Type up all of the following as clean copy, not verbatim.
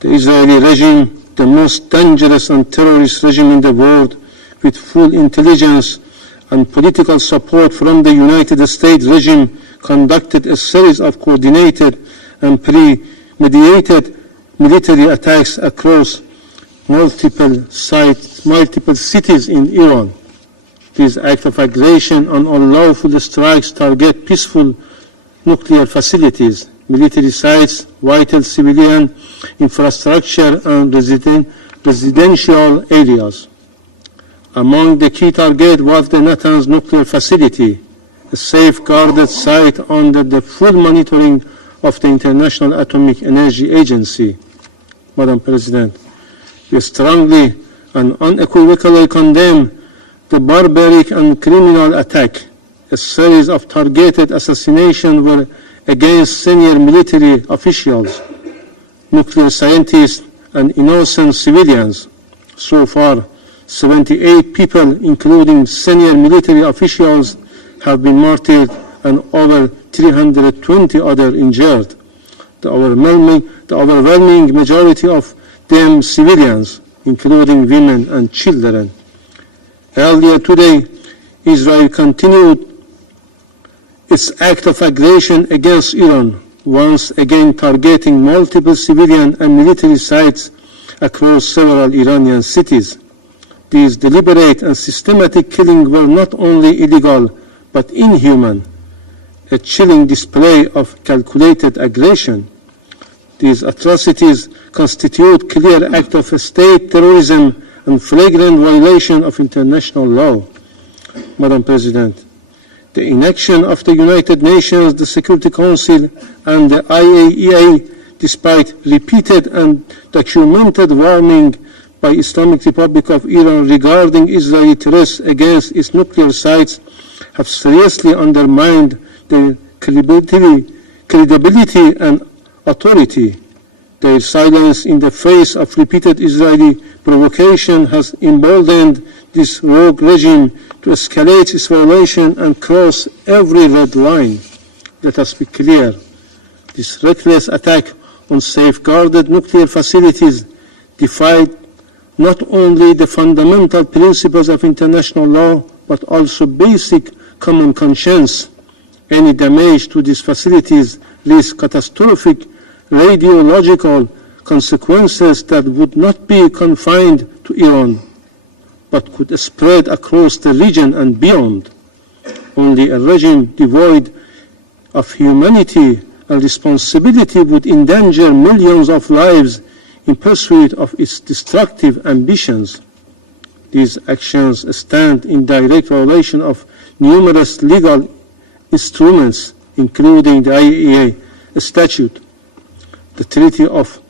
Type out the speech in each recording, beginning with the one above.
The Israeli regime, the most dangerous and terrorist regime in the world, with full intelligence and political support from the United States regime, conducted a series of coordinated and premeditated military attacks across multiple cities in Iran. These acts of aggression and unlawful strikes target peaceful nuclear facilities, military sites, vital civilian infrastructure, and residential areas. Among the key targets was the Natanz nuclear facility, a safeguarded site under the full monitoring of the International Atomic Energy Agency. Madam President, we strongly and unequivocally condemn the barbaric and criminal attack. A series of targeted assassinations were against senior military officials, nuclear scientists, and innocent civilians. So far, 78 people, including senior military officials, have been martyred and over 320 others injured. The overwhelming majority of them civilians, including women and children. Earlier today, Israel continued its act of aggression against Iran, once again targeting multiple civilian and military sites across several Iranian cities. These deliberate and systematic killings were not only illegal but inhuman, a chilling display of calculated aggression. These atrocities constitute clear act of state terrorism and flagrant violation of international law. Madam President, the inaction of the United Nations, the Security Council, and the IAEA, despite repeated and documented warning by Islamic Republic of Iran regarding Israeli threats against its nuclear sites, have seriously undermined their credibility and authority. Their silence in the face of repeated Israeli provocation has emboldened this rogue regime to escalate its violation and cross every red line. Let us be clear. This reckless attack on safeguarded nuclear facilities defied not only the fundamental principles of international law, but also basic common conscience. Any damage to these facilities risks catastrophic radiological consequences that would not be confined to Iran, but could spread across the region and beyond. Only a regime devoid of humanity and responsibility would endanger millions of lives in pursuit of its destructive ambitions. These actions stand in direct violation of numerous legal instruments, including the IAEA Statute, the Treaty of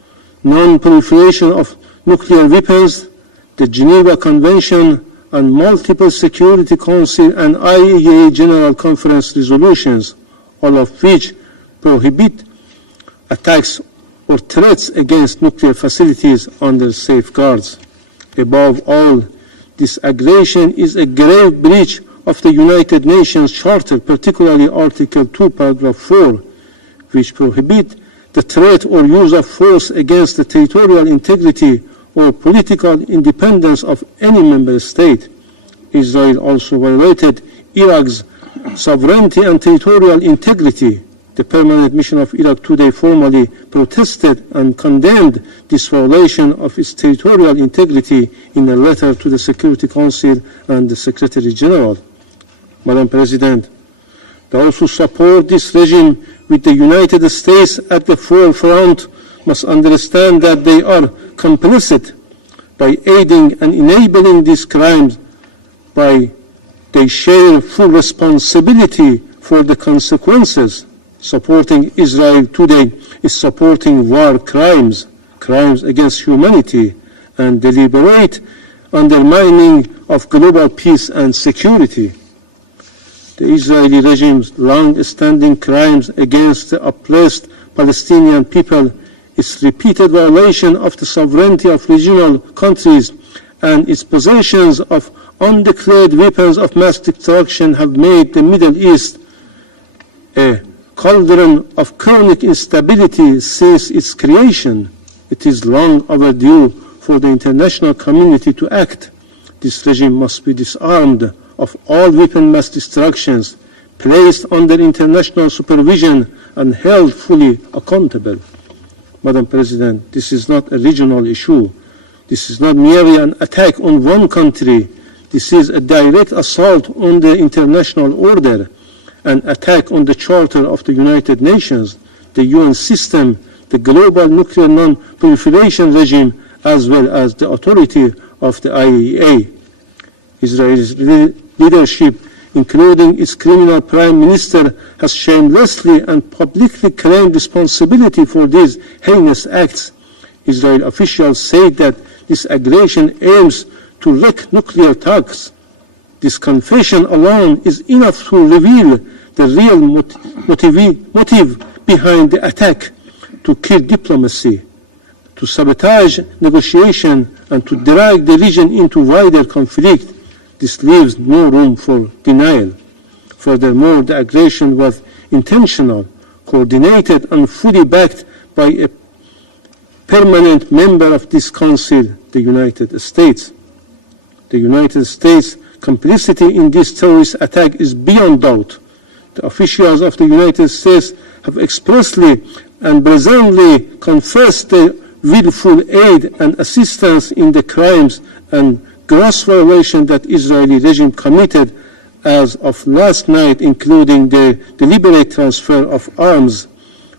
Non-Proliferation of Nuclear Weapons, the Geneva Convention, and multiple Security Council and IAEA General Conference resolutions, all of which prohibit attacks or threats against nuclear facilities under safeguards. Above all, this aggression is a grave breach of the United Nations Charter, particularly Article 2, Paragraph 4, which prohibit the threat or use of force against the territorial integrity or political independence of any member state. Israel also violated Iraq's sovereignty and territorial integrity. The Permanent Mission of Iraq today formally protested and condemned this violation of its territorial integrity in a letter to the Security Council and the Secretary General. Madam President, those who support this regime with the United States at the forefront must understand that they are complicit by aiding and enabling these crimes, they share full responsibility for the consequences. Supporting Israel today is supporting war crimes, crimes against humanity, and deliberate undermining of global peace and security. The Israeli regime's long-standing crimes against the oppressed Palestinian people, its repeated violation of the sovereignty of regional countries, and its possessions of undeclared weapons of mass destruction have made the Middle East a cauldron of chronic instability since its creation. It It is long overdue for the international community to act. This regime must be disarmed of all weapon mass destructions, placed under international supervision, and held fully accountable. Madam President, this is not a regional issue. This is not merely an attack on one country. This is a direct assault on the international order, an attack on the Charter of the United Nations, the UN system, the global nuclear non-proliferation regime, as well as the authority of the IAEA. Israel's leadership, including its criminal prime minister, has shamelessly and publicly claimed responsibility for these heinous acts. Israeli officials say that this aggression aims to wreak nuclear talks. This confession alone is enough to reveal the real motive behind the attack: to kill diplomacy, to sabotage negotiation, and to drag the region into wider conflict. This leaves no room for denial. Furthermore, the aggression was intentional, coordinated, and fully backed by a permanent member of this Council, the United States. The United States' complicity in this terrorist attack is beyond doubt. The officials of the United States have expressly and brazenly confessed the willful aid and assistance in the crimes and gross violation that Israeli regime committed as of last night, including the deliberate transfer of arms.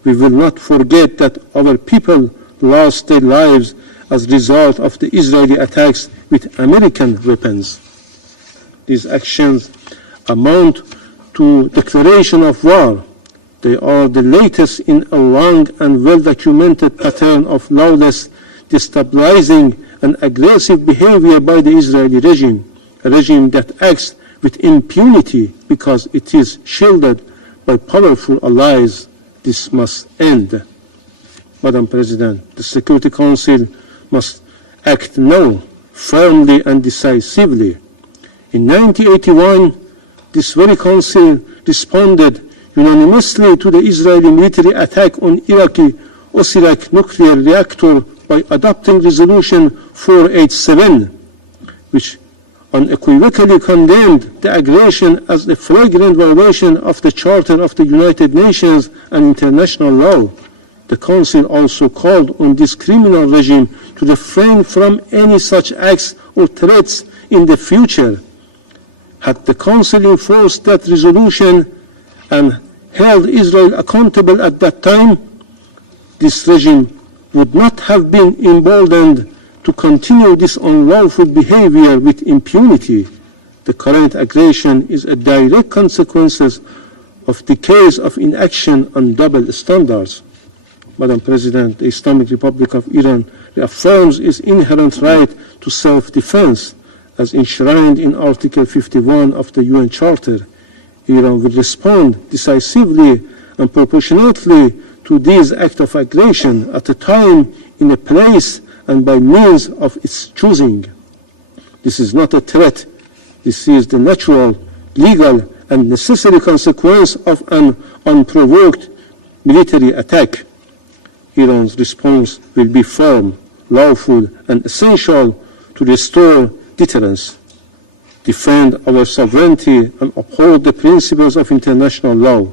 We will not forget that our people lost their lives as a result of the Israeli attacks with American weapons. These actions amount to declaration of war. They are the latest in a long and well-documented pattern of lawless, destabilizing, and aggressive behavior by the Israeli regime, a regime that acts with impunity because it is shielded by powerful allies. This must end. Madam President, the Security Council must act now, firmly and decisively. In 1981, this very Council responded unanimously to the Israeli military attack on Iraqi Osirak nuclear reactor by adopting Resolution 487, which unequivocally condemned the aggression as a flagrant violation of the Charter of the United Nations and international law. The Council also called on this criminal regime to refrain from any such acts or threats in the future. Had the Council enforced that resolution and held Israel accountable at that time, this regime would not have been emboldened to continue this unlawful behavior with impunity. The current aggression is a direct consequence of decades of inaction and double standards. Madam President, the Islamic Republic of Iran reaffirms its inherent right to self-defense as enshrined in Article 51 of the UN Charter. Iran will respond decisively and proportionately to these acts of aggression at a time, in a place, and by means of its choosing. This is not a threat. This is the natural, legal, and necessary consequence of an unprovoked military attack. Iran's response will be firm, lawful, and essential to restore deterrence, defend our sovereignty, and uphold the principles of international law.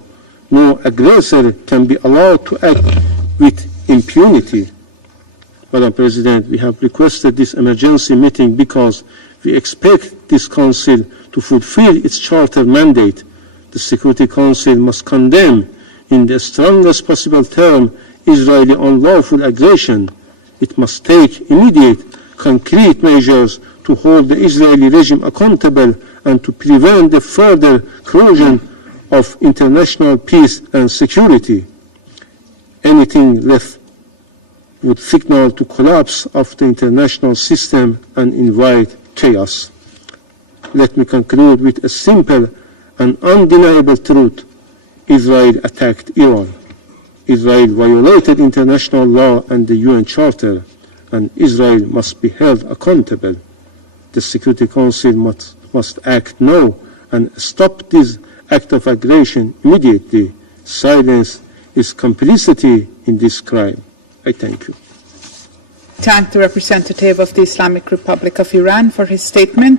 No aggressor can be allowed to act with impunity. Madam President, we have requested this emergency meeting because we expect this Council to fulfill its Charter mandate. The Security Council must condemn, in the strongest possible term, Israeli unlawful aggression. It must take immediate, concrete measures to hold the Israeli regime accountable and to prevent the further corrosion of international peace and security. Anything left would signal to collapse of the international system and invite chaos. Let me conclude with a simple and undeniable truth. Israel attacked Iran. Israel violated international law and the UN Charter, and Israel must be held accountable. The Security Council must act now and stop this act of aggression immediately. Silence is complicity in this crime. I thank you. thank the representative of the Islamic Republic of Iran for his statement.